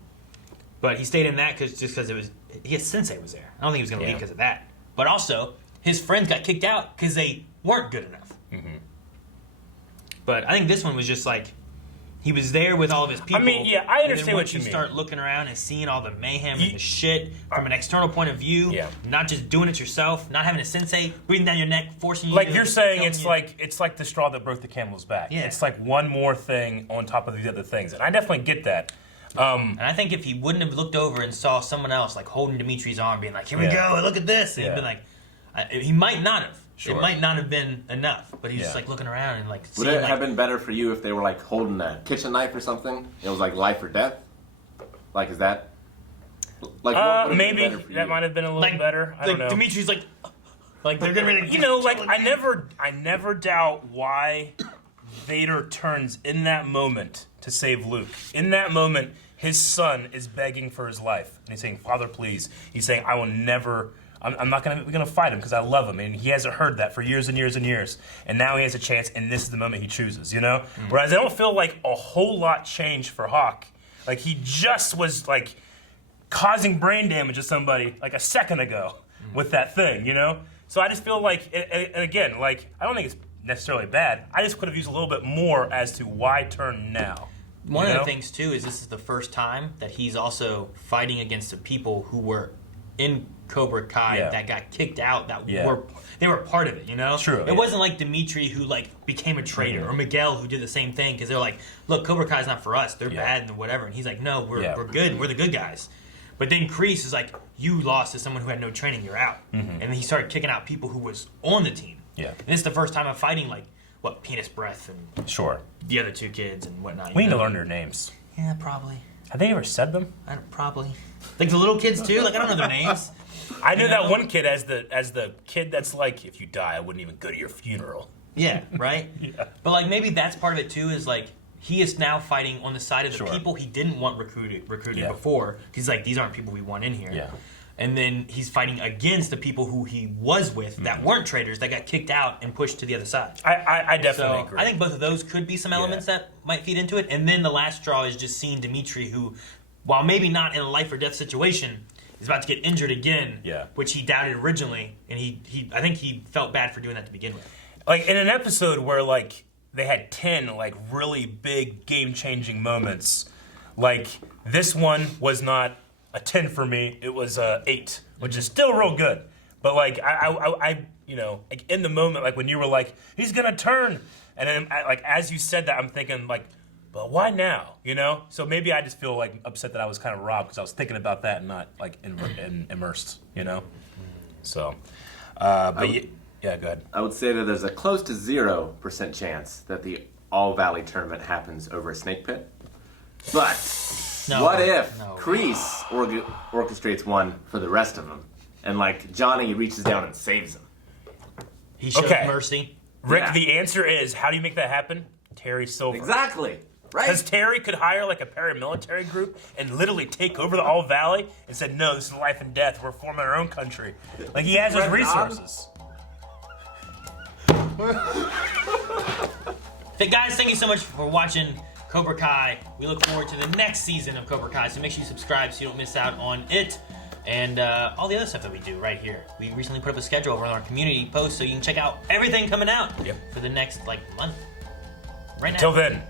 But he stayed in that just because it was, his sensei was there. I don't think he was going to leave because of that. But also, his friends got kicked out because they weren't good enough. But I think this one was just like, he was there with all of his people. I mean, yeah, I and then understand once what you mean. start looking around and seeing all the mayhem and the shit from an external point of view, Yeah. not just doing it yourself, not having a sensei breathing down your neck, forcing you. Like to, you're saying, telling it's you- like the straw that broke the camel's back. Yeah. It's like one more thing on top of these other things, and I definitely get that. And I think if he wouldn't have looked over and saw someone else like holding Dimitri's arm, being like, "Here we Yeah. go, look at this," and he'd Yeah. been like, he might not have. Sure. It might not have been enough, but he's just Yeah. like looking around and like. Would seeing, it like, have been better for you if they were like holding a kitchen knife or something? And it was like life or death. Like, is that like what would have been Maybe better for that you? might have been a little like better. I don't know. Dimitri's like they're gonna be You know, like I never doubt why Vader turns in that moment to save Luke. In that moment, his son is begging for his life, and he's saying, "Father, please." He's saying, "I will never. I'm not gonna fight him because I love him." And he hasn't heard that for years and years and years. And now he has a chance, and this is the moment he chooses. You know. Whereas I don't feel like a whole lot changed for Hawk. Like he just was like causing brain damage to somebody like a second ago with that thing. You know. So I just feel like, and again, like I don't think it's necessarily bad. I just could have used a little bit more as to why turn now. One You of know? the things too is this is the first time that he's also fighting against the people who were in Cobra Kai Yeah. that got kicked out. That Yeah. were part of it. You know, True, It yeah. wasn't like Dimitri who like became a traitor or Miguel who did the same thing because they're like, look, Cobra Kai's not for us. They're Yeah. bad and whatever. And he's like, no, we're Yeah. good. We're the good guys. But then Kreese is like, you lost to someone who had no training. You're out. And then he started kicking out people who was on the team. Yeah. And this is the first time I'm fighting like Penis Breath and Sure. the other 2 kids and whatnot. We you need to know? learn their names. Yeah, probably. Have they ever said them? I don't, probably. Like the little kids too. Like I don't know their names. I knew You that know? one kid as the kid that's like, if you die, I wouldn't even go to your funeral. Yeah, right. Yeah. But like maybe that's part of it too. Is like he is now fighting on the side of the Sure. people he didn't want recruited Yeah. before. He's like, these aren't people we want in here. Yeah. And then he's fighting against the people who he was with that weren't traitors that got kicked out and pushed to the other side. I definitely agree. I think both of those could be some elements that might feed into it. And then the last straw is just seeing Dimitri, who, while maybe not in a life or death situation, is about to get injured again, which he doubted originally. And I think he felt bad for doing that to begin with. Like in an episode where like they had 10 like really big game-changing moments, like this one was not a 10 for me. It was a 8, which is still real good. But like I you know, like in the moment, like when you were like, he's gonna turn, and then like as you said that, I'm thinking like, but why now? You know? So maybe I just feel like upset that I was kind of robbed because I was thinking about that and not like immersed. You know? So, but yeah, go ahead. I would say that there's a close to 0% chance that the All Valley tournament happens over a snake pit. But what if Kreese orchestrates one for the rest of them, and like Johnny reaches down and saves him? He shows mercy. Rick, the answer is, how do you make that happen? Terry Silver. Exactly. Right. Because Terry could hire like a paramilitary group and literally take over the All Valley and said, no, this is life and death. We're forming our own country. Like he has those resources. Hey guys, thank you so much for watching Cobra Kai. We look forward to the next season of Cobra Kai, so make sure you subscribe so you don't miss out on it and all the other stuff that we do right here. We recently put up a schedule over on our community post so you can check out everything coming out for the next like month. Right now. Until then.